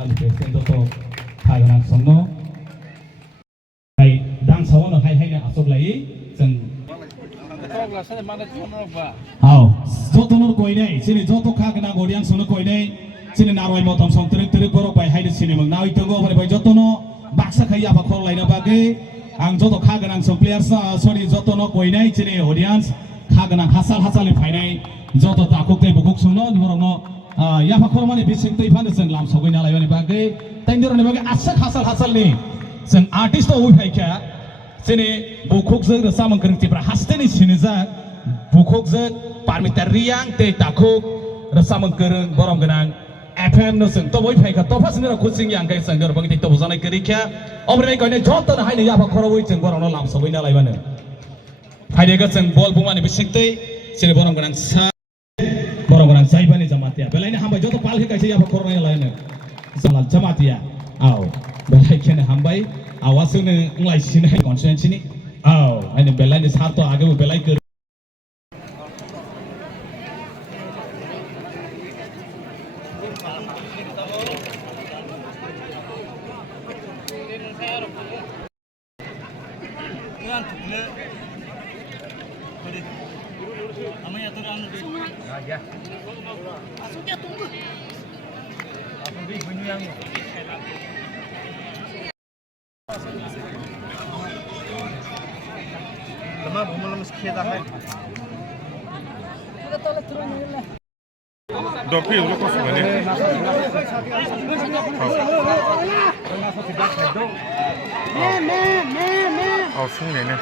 lalu presiden itu kagenan sono hai dang sawono hai hai na asok lagi जों hau joto nor koinai sini joto kagenan godiang sono koinai sini narwai motom som terik terik borok bai hai de sini mang nawi togo bare bai joto no baksa khai apa khor laina bagai ang joto kagenan som players sorry joto no koinai sini audience kagenan hasal hasal ni phainai joto takuk tei bukuk sungno borok no ya khor mani bising tei phane जों lam sogoi na laibani bagai taindir ni bagai asak hasal hasal ni जों artist to ui phaikha sini bukuk जों rasa mengkertiprah hasteni sini za bukuk जों parmita riang tei takuk rasa mengkereng borong genang FM no जों to ui phaikha to phasini ra kucing yang kai sang dor bangi to bozanai kerikha omre koine joto na haine ya khor ui जों borong no lam sogoi na laibani phaidega जों bol bumani bising tei sini borong genang sa borong genang saibani jamatia belaini hambai joto palhi kaise ya khor na laine salal jamatia au belai kene hambai awasune nglai sini constituency ni au ane belai ni sato age wo belai ke Dopi ulo ko sa bani. Oh, sing ne.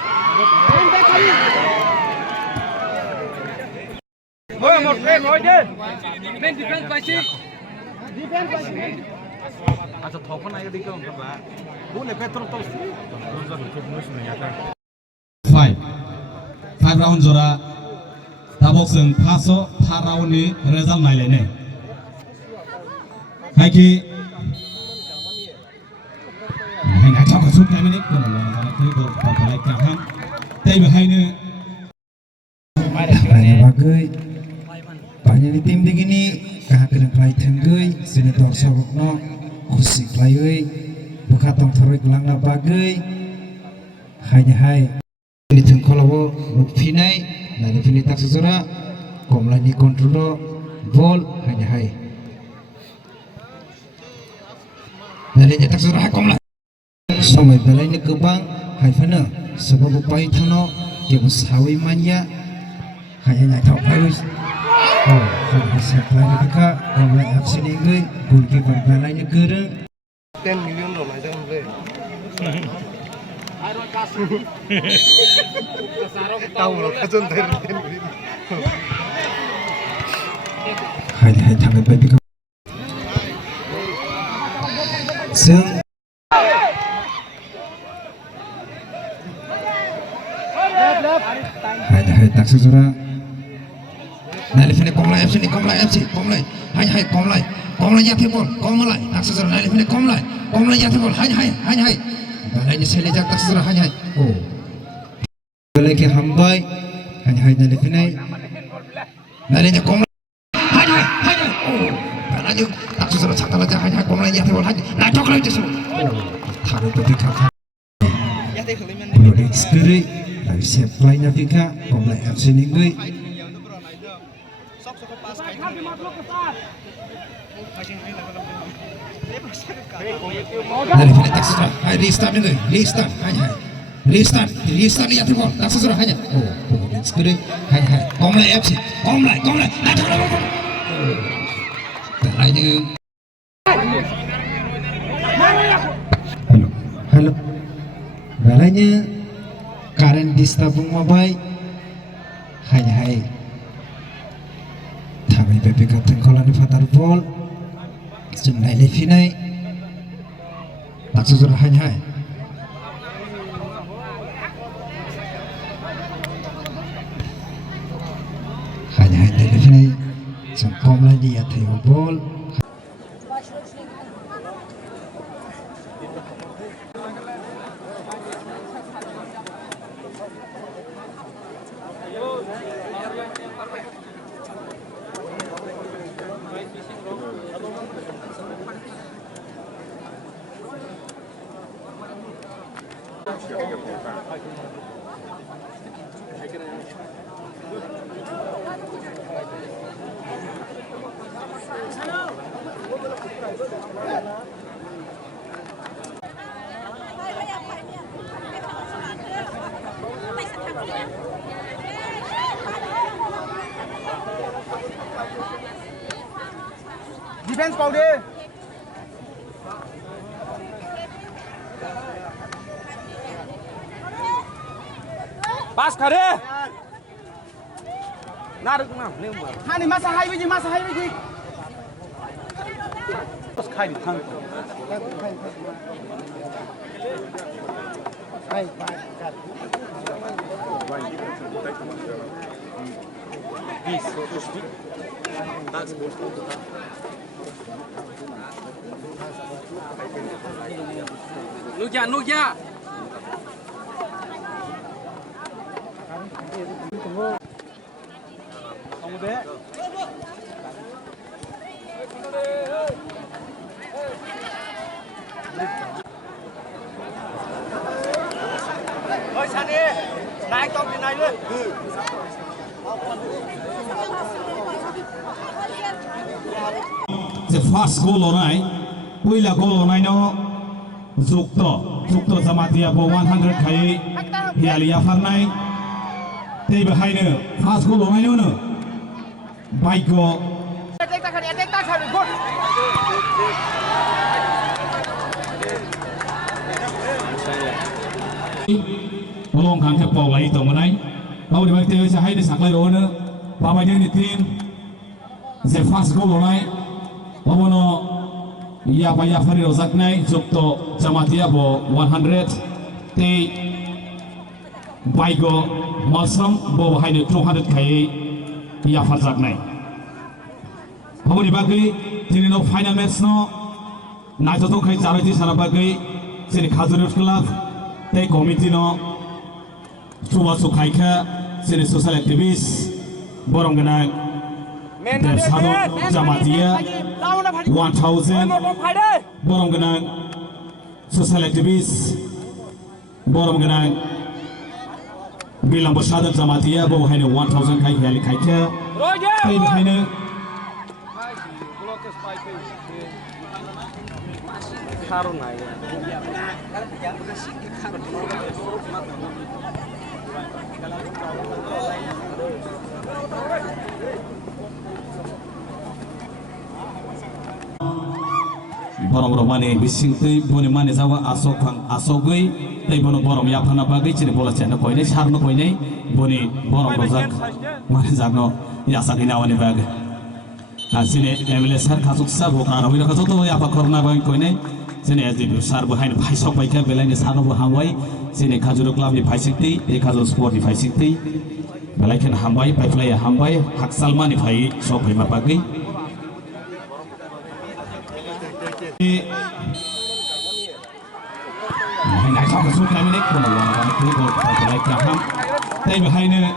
Ngồi một bên ngồi đi. Bên defense phải chi. Defense phải chi. Acha thopan ay di kong ba. Bule petrol to. Five round jora tabok जों फासो फा राउन्ड नि रिजाल्ट नायलायनाय हायखि हायना थाखो सुट लायमानि कोन जानाय खौ पालाय काहां तै बेहायनो bagai banyak di tim begini kahakena klai tenggui sini dorsok no kusik klai buka tong thoroi gelang na bagai hanya hai ini tengkolawo rupinai nani fini tak sesora komlani kontrolo bol hanya hai nani tak sesora komla samai balai ni kebang hai fana sebab upai thano ke usahawi manya hanya nak tahu harus oh harus setelah mereka komla FC ni gue goalkeeper balai ni gereng $10 million aja gue. Tahu lo kajon dari $10 million. hai tangan baik ka sing hai tak sesora nalifine komlai FC ni komlai FC komlai hai komlai ya tebol komlai tak sesora nalifine komlai ya tebol hai balai ni sele jak tak sesora hai oh balai ke hambai hai nalifine nalifine komlai hai oh balai tak sesora cakal aja hai komlai ya tebol hai na tok lai jesu oh taruh tu pika ya teh keliman ni sekeri dari siap lainnya pika komlai FC ni gue dari file tak sesera hai restart ni restart hai restart lihat bol tak sesera hanya oh sekeri hai komlai FC komlai lainnya halo balanya karen di stabung mabai hanya hai tabai PPK tengkolan fatar bol jumlah levinai tak sesera hanya hai levinai sengkom lagi ya teo bol defence पाओ दे पास करे ना रुक ना ले हां नि मासा हाई बिदि पास खाइ थां हाय बाय काट 怒呀！ơi San đi, nãy trong thì này luôn. The first goal online, पहिला goal online no, Zukto Zamatia bo 100 khai, Hialia Farnai, they behind her, first goal online no, by go. Attack, good. Long khang thep ball lai tong nai bao di bak te sa hai de sak lai ro na ba mai ni team the first goal online obono ya ba ya fari rozak nai Zukto Jamatia bo 100 te Baigo Malsam bo hai de 200 khai ya farzak nai bao di bak tini no final match no nai to khai charai ti sara bak sini Khazurut Club te committee no Suwa Sukhaika, sini social activist, borong genang, der Sadot Jamatia, 1000, borong genang, social activist, borong genang, bilang Sadot Jamatia, bawa hanya 1000 kai heli kaika, kai hanya. Borong mane bising tei bone mane jawa asogui tei bono borong ya phana bagui chini bola chena koine sarno koine boni borong rozak mane jagno ya sakina wani bag asine MLA sar khasuk sa bokar hoina khaso to ya pa korna bang koine sini SDB sar bahain phaisok paika belaini sarno bo hamwai sini Khazurut Club ni phaisikti e Khazurut Sport ni phaisikti belaikan hambai paiflai hambai hak salma ni phai sok phai mapagui Này sau cái suốt 2 minute của một lần cứ một phải lại cả ham tay vào hai nữa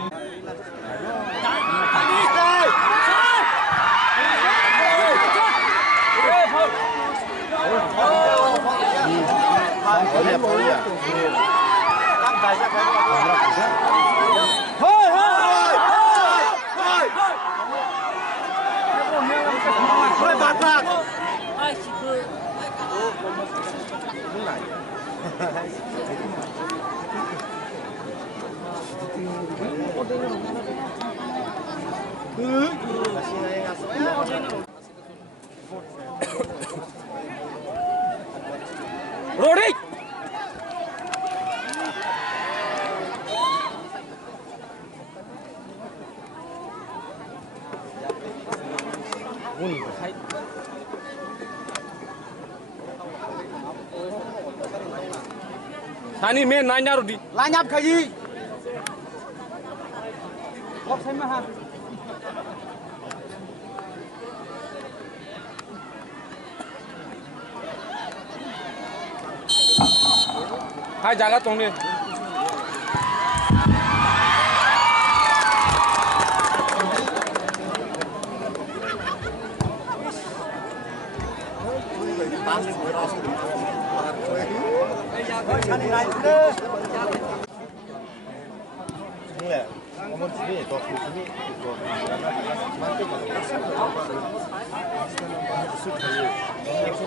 Rodik. Sani main nanya Rudi. Lanyap khaji. Kok sai ma ha. Hai jaga tong ni.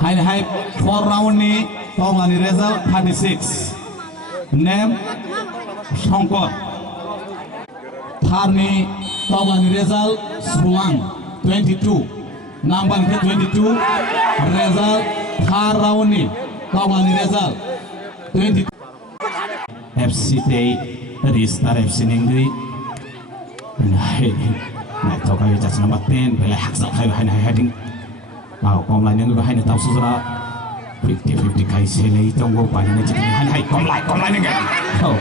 Hai 4 round ni tolani result 36 name Songkot Tharni tolani result Sulang 22 number ke 22 result Thar round ni tolani result 22 FC Day Ristar FC Ningri Nah tau kaya jas nomor 10 Bela haksal kaya hai hading Mau kom lain yang bahaya tahu susah 50-50 kaya selai tunggu banyak ni jadi hai kom lain ni kan oh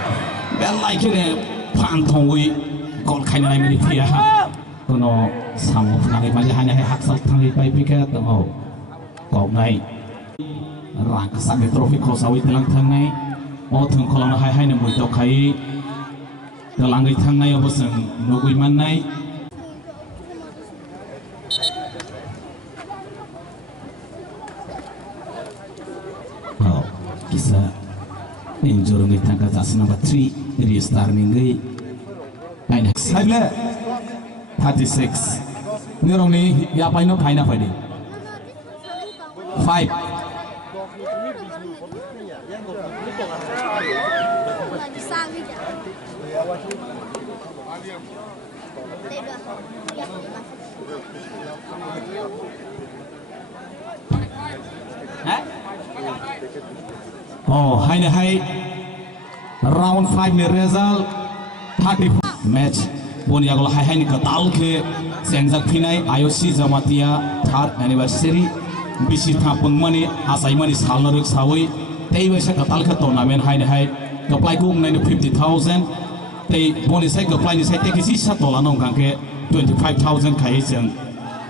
bela kini pantong wi kol kaya ni mesti dia kono samu nanti macam hanya haksal tangi pai pikir oh kom lain rangkasan di trofi kosawi telang tangai oh teng kolam hai ni mesti kaya telang di tangai apa sen nugui manai Kisah injur ngi tangka jas number 3 Ristar Ningri Aina Saile 36 Nirong ni ya paino kaina padi 5 Oh, hai round 5 ni result 30 match pun ya kalau hai ni ketal ke senjak pinai IOC Jamatia 3rd anniversary bisi thapung mani asai mani salna ruk sawi tei wesa ketal ke tournament hai keplai ku 50,000 tei boni sai keplai ni sai te kisi satola nong kangke 25,000 kai sen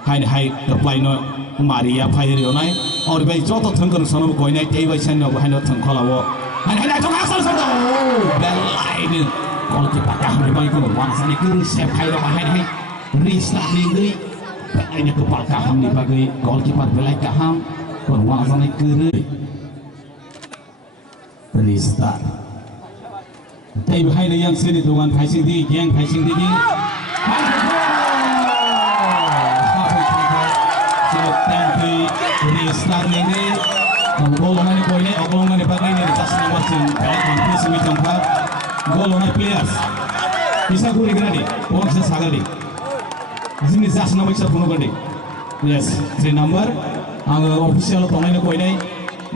hai keplai no Maria Pairio nai और भाई जो तो थंकर सनम कोई नहीं तेई वैसे न वहाँ न थंखला वो हाय तो आसल सदो बेलाइन कॉल की पता हम भाई को वांसा ने किरी सेफ हाय रो हाय रिस्टा लिंगी बेलाइन को पता हम ने बागी कॉल की पता बेलाइन का हम को वांसा ने किरी रिस्टा तेई भाई ने yang sini tuan pricing di yang pricing di Ristar Ningri golongan ni poinnya golongan ni bagai ni jas nomor 10 kalau semi tempat golongan players bisa guri gradi orang bisa sagari sini jas nomor 10 gadi yes 3 number ang official pemain ko ini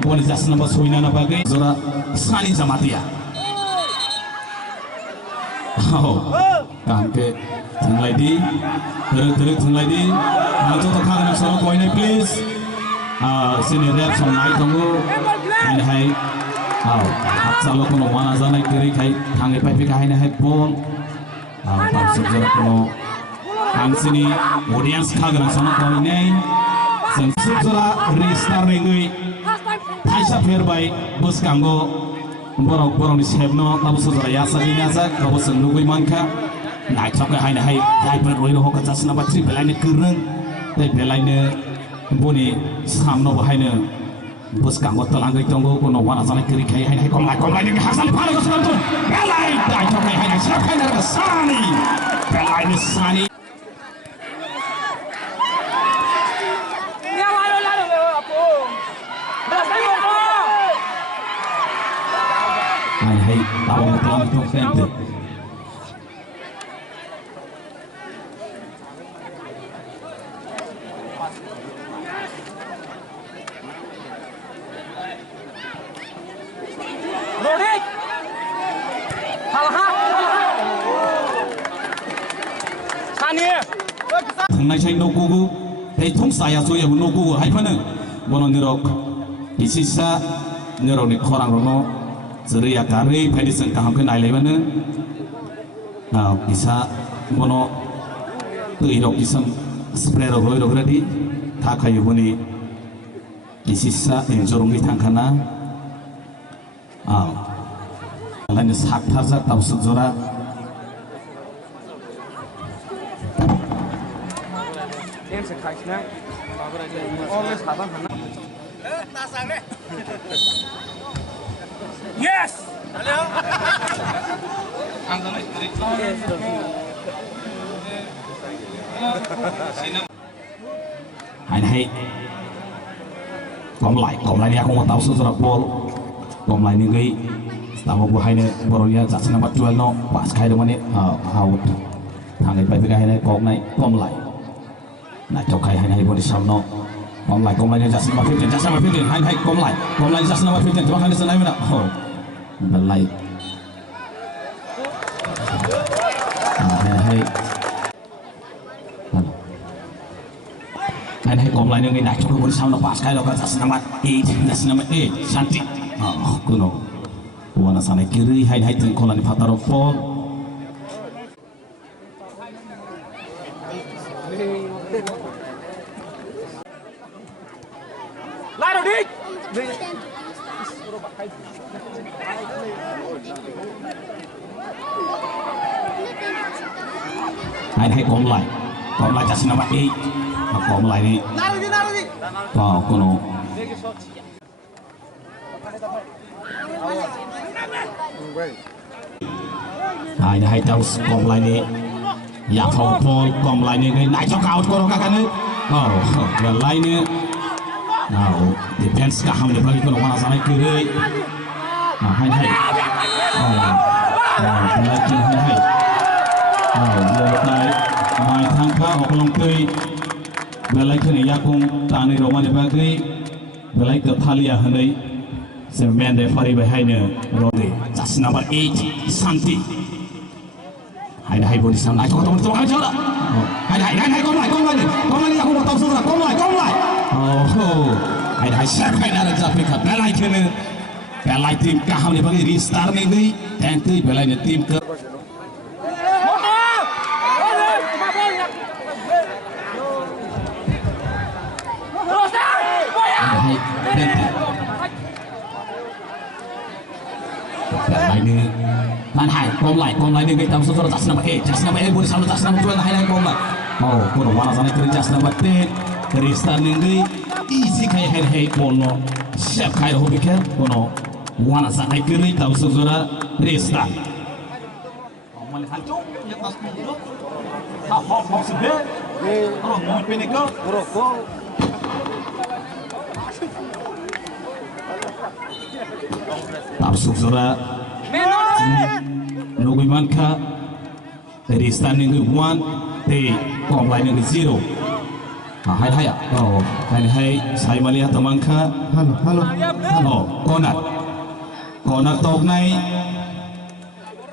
bukan jas nomor 9 na bagai zona Sani Jamatia oh kampe thanglai di terus thanglai di ajo to khagna solo ko ini please sini rep songai tunggu ini hai asal kono mana zanai kiri kai hangai pai pika ini hai pon tak sejarah kono ang sini audience kagana sama kau ini sejarah Ristar Ningri Aisha Fairby bus kanggo borong di sebno kamu sejarah ya sini aja kamu senugui manka naik sampai hai hai beroi roh kaca senapa tri belain kereng tapi belain boni samno bahayna bus kanggo telangai tunggu kono wana sana kiri kai hai kom lai ni hasan palo ko santo belai dai to kai hai siap kai na Sani belai ni Sani ya walo lalo apo dasai mo hai tawang telang to fente Rodik salah Sani Thangnai chai no gugu tei thong saya so ya no gugu hai phana bono nirok isisa nirok ni khorang rono jeri ya kari phai sang kaham ke nai leibana isa bono tui rok isam spray rok loi rok radi tha khayu boni isisa enjorong ni thangkhana lain sak tharjak tausuk jora Em sẽ khai snap. Always have fun. Yes. Hay còn lại đi aku mau tahu sesuatu bol còn lại ni gay tahu buah ini barunya jasa nama jual no pas kaya dengan ni out thằng ấy phải cái này còn lại nah chọc kaya này boleh sama còn lại jasa nama fifteen hay còn lại jasa nama fifteen cuma kan di sana mana belai hay còn lại người đại cho cái boleh sama pas kaya lo jasa nama E Santi kuno wana sana kiri hay tengkolan di Fataro Fall Lại đầu đi. hay còn lại jasa nama E còn lại đi vào kuno hay tahu còn lại đi ya phòng Paul còn lại đi người đại cho cao có các cái gần lại nữa nào defense cả ham để bagi kuno mana sana kiri hay lagi hay mulai mai thangka oklong kiri belai kini yakung tani Roma di bagi belai ke Thalia hendak semen referee behind Rode just number 8 Santi hay boleh sana cho teman teman aja lah hay kom lại aku mau tahu sudah kom lại hay siapa yang ada jadi kat belai tim kaham ni bagi restart ni tentu belai tim ke ini man hai kom lại ni kita mesti sudah jasa nama E boleh sama jasa nama jual hai kom lại kuno mana sana kiri jasa nama T restart ni easy kayak hai kono siap kayak hobi kan kono mana sana kiri tahu sudah restart melihat tu yang tas dulu hop sebel mau pilih kau tahu sudah Nugiman ka dari standing 1 te kom lain yang 0 hai hai saya melihat teman ka halo corner tok nai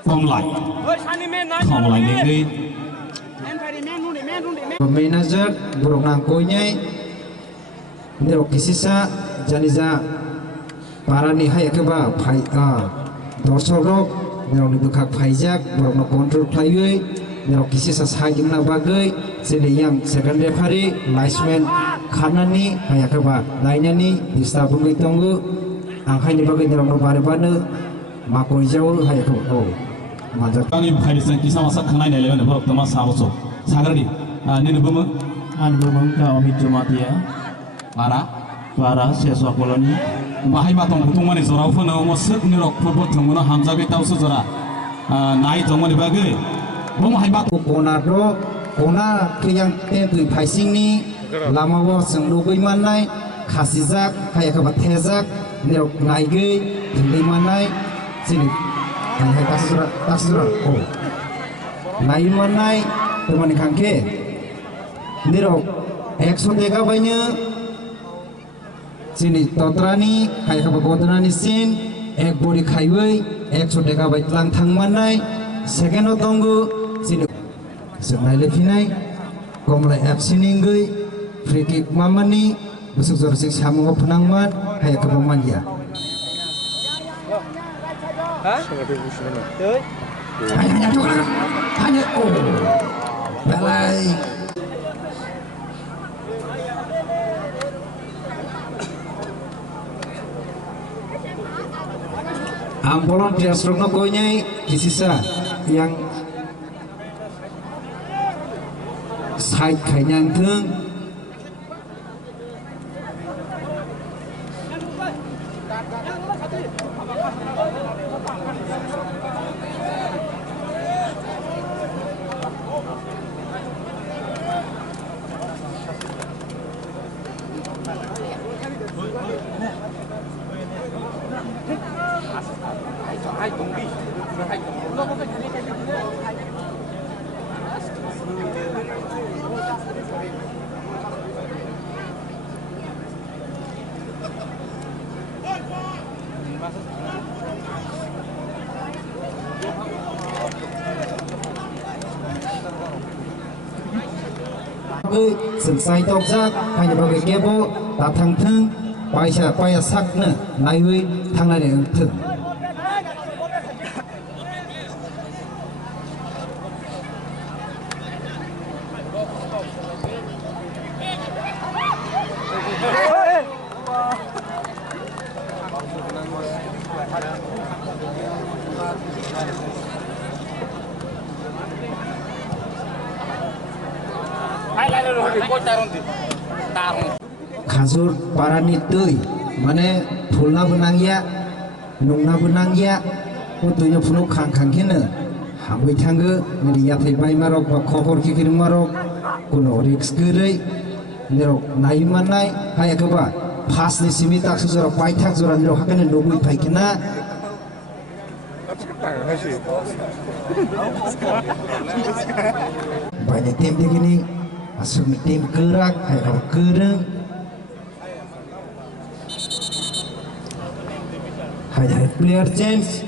kom lain ni manager burung nangkonya nero kisisa janiza para ni hai keba phai dorsorok nero ni bukak phaijak burung no control playoi nero kisisa sajim na bagai sini yang second referee linesman khanani hai keba lainani distabung itonggu angkai ni bagai nero no bare bane makoi jauh hai keba majak kami barisan kisah masa kenai ni lewan berok temas sahabat sagradi ni buma ka omit jumatia para siswa koloni bahai batong butung mani zora ufana umasuk ni rok purpur tenguna hamza kita usus zora naik tengah di bagi bahai batong kona yang tentui paising ni lama wo senglugai manai khasijak hai ka bathejak nirok naigai tinggai manai sini hai kasura nai manai temani kangke nirok 100 deka banyak sini totrani hai ka bagodrani sin ek bori khaiwei 100 deka bai tlang thang manai second otonggu sini sebenai lefinai komlai absiningai free kick mamani busuk zorsik samungo penangmat hai ka pemanja hanya balai ambolon tidak serugno koyai kisisa yang side kanyang thung sừng say tóc giác hay là bao cái kia bộ ta thằng thương quay sắc nữa này với thằng này để thử khazur parani tui mane phulna bunang ya nungna bunang ya utunya phunu khang khang kene hambai thango ni ya thai bai marok ba khokor ki kirim marok kuno risk gerei nero nai manai hai ka ba phas ni simi tak su jora pai thak jora nero hakane nogui pai kena banyak tim begini asum tim gerak hai ka gereng hai player change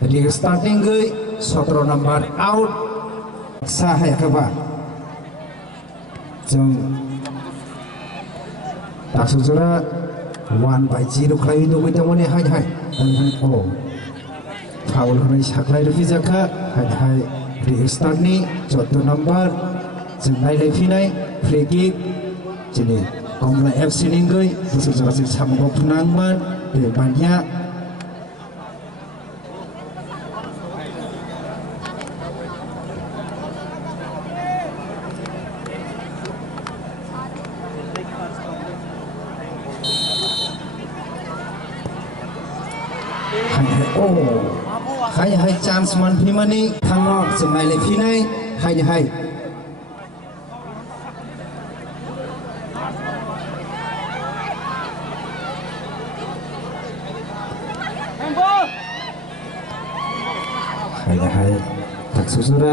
jadi starting goi 17 number out sah hai ka ba jong tak su jora 1/0 khai nogui tamone hai oh foul hone saklai rupi jaka hai restart ni 14 number jenai lefinai free kick jeni Komla FC ninggoi busur jara sing samgo punangman de banyak hai chance man phimani thangnok jenai lefinai hai tak susura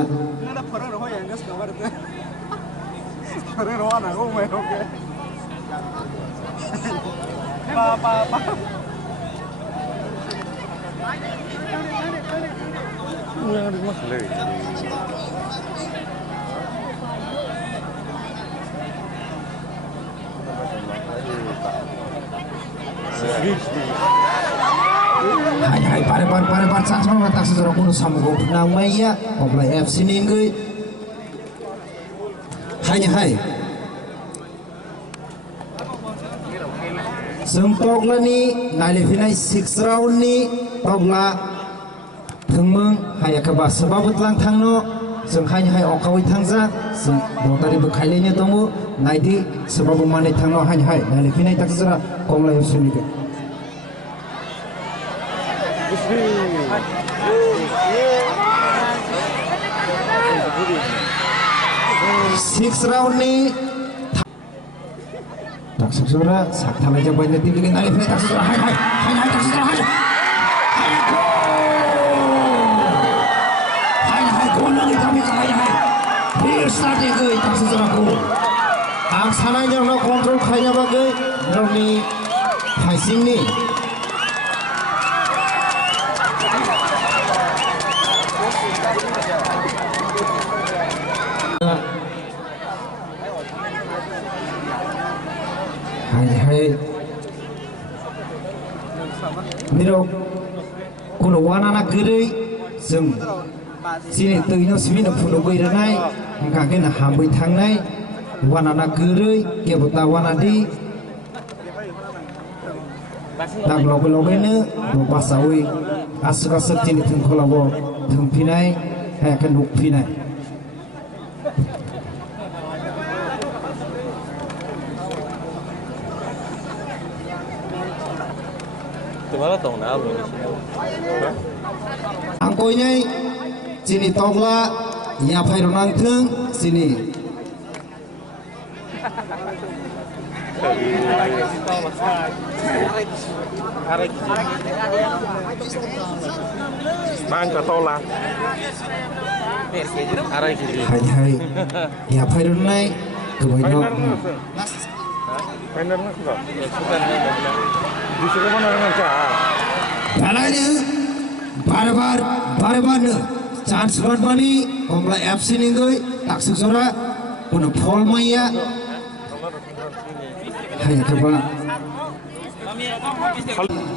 hai pare chance man tak susura kuno samgo nang maya Komla FC ninggoi hai Seng tokla ni nailefinai 6 round ni tokla thengmeng hai akaba sebabut lang thangno seng hai okawi thangja seng dotari bukhailenya tongo naidi sebabu mane thangno hai nailefinai taksara Komla FC ni 6 round ni tak susura sak thalai ja banyak tinggi alif tak susura hai tak susura hai gol lagi kami hai start ge tak susura ko ang sanai jang no control khainya bagai ni hai sing ni hai niro kuno wana na gerei जों sini teuino simino phuno goi ranai angka kena hambai thangnai wana na gerei kebota wana di tak lobe-lobene bo basawi asuk-asuk sini thungkholabo thungphinai hai kan nukphinai angkoinya sini tongla ya paironang teng sini Mang cả to là hai ya paironai kebanyakan cái nó rồi đi xuống cái món ăn chả balanya bar ne chance bani komla FC ninggoi tak susura pun fall maya hai kaba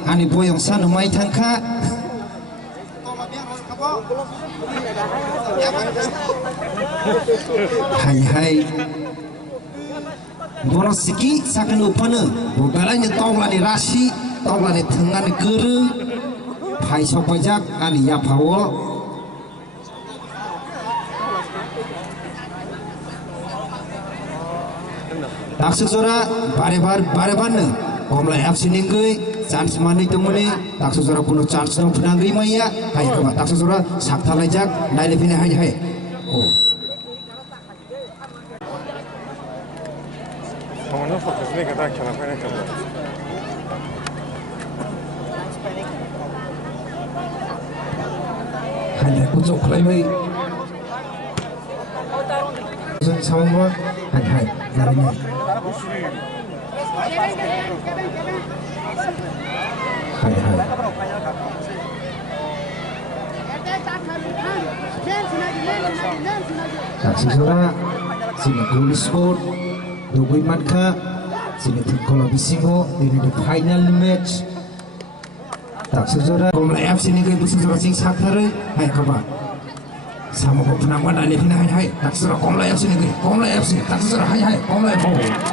ani boyong san mai thangkha hai boros siki sakan upana bogalanya tongla ni rasi tongla ni thengan gere phai sopajak ani ya phawo taksura bare ne komla FC ninggoi chance mani tungmani taksura kuno chance nang phnangri maya hai kaba taksura sakthalajak naile phine hai oh Como no porque tiene que estar que la pena que hai kucok lai mai dân sau quá hai là đây hai tak sesuara sini goal score dua marka sini tim kola bisingo ini the final match tak sesuara komla FC ni kai busi sesuara sing sakare hai kabar sama ko penamwan ali fina hai tak sesuara komla FC ni kai komla FC tak sesuara hai komla FC hai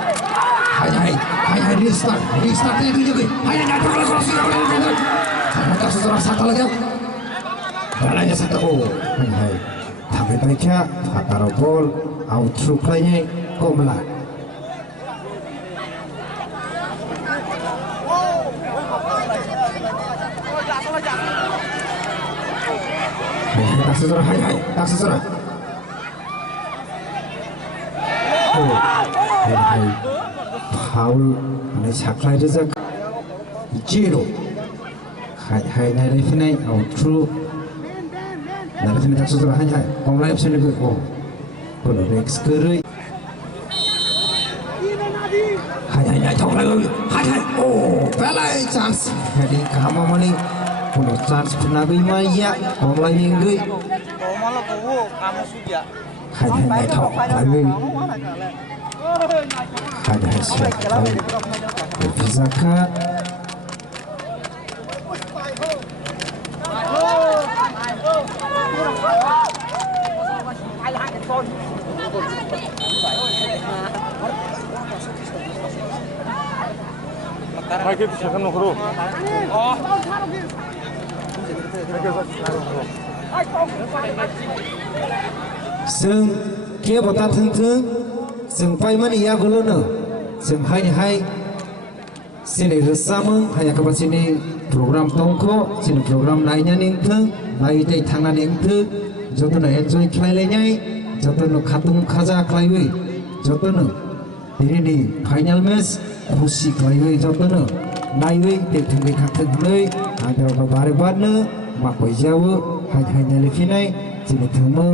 restart ni tu juga hai nak bola ko sesuara sama tak sesuara satu lagi balanya satu hai tapi baiknya fakar bol out through play-nya komla tak sesuara hai tak sesuara oh hai foulในฉากไล่ด้วยจัก0haiในได้ฟินัย out throughในได้ฟินัยtak sesuara hai komla FC ni oh boleh Rex Kerry hai thong lại hai oh pelai chance jadi kamu mani punya chance pernah bermain komla ni ngui hai thong lagi hai siapa Fizaka Hai cái sẽ không đượcซึ่งเกี่ยวกับถึงซึ่งไปมันอีกคนละซึ่งให้สินี่รัศมีให้กับสินี่โปรแกรมต้องเข้าสินี่โปรแกรมไหนเนี่ยนิ่งถึงไหนได้ทางนั้นนิ่งถึงจนตัวนั้นenjoy คลายเลยไงจนตัวนั้นขัดตุ้งข้าจะคลายไว้จนตัวนั้นนี่ final match ผู้สิคลายไว้จนตัวนั้นไหนไว้เด็กถึงได้ขัดถึงเลยหากเราบาร์บัดเนื้อมาไปเจ้าให้ในเลฟินัยสินี่ถึงมึง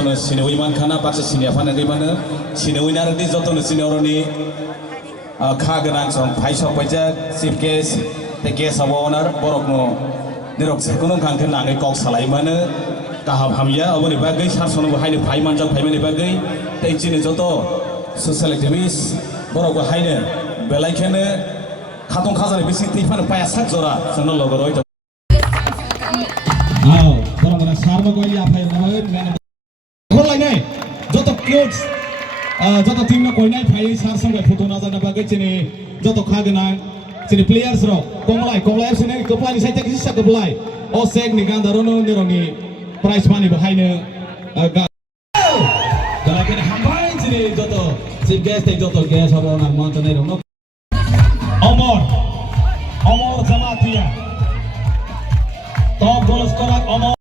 Jotono sinewi man khana paksa sinia phana dei mana sinewi nar di jotono sineoroni kha ganang song phaisok paija chief case te case abo onar borokno nirok sekono khangke langai kok salai mana kaham hamya aboni bagai sarsono haine phai manjak phaimani bagai tei chini joto social activist borok haine belaikhene khatong khajani bisi teifana paya sak jora sono logoroi to borok na sarba goi apai nabai लाइने जो तो कोच जो तो टीम ना कोई नहीं भाई सार संगे फोटो ना जाना बागे चीनी जो तो खागना चीनी प्लेयर्स रो कोमलाई से नहीं कपलाई साइड तक किसी से कपलाई Osek ni gandarono ni roni prize money behind kalau kita hampai sini joto si guest joto guest apa nak monton ni rong Omor Jamatia top goal scorer Omor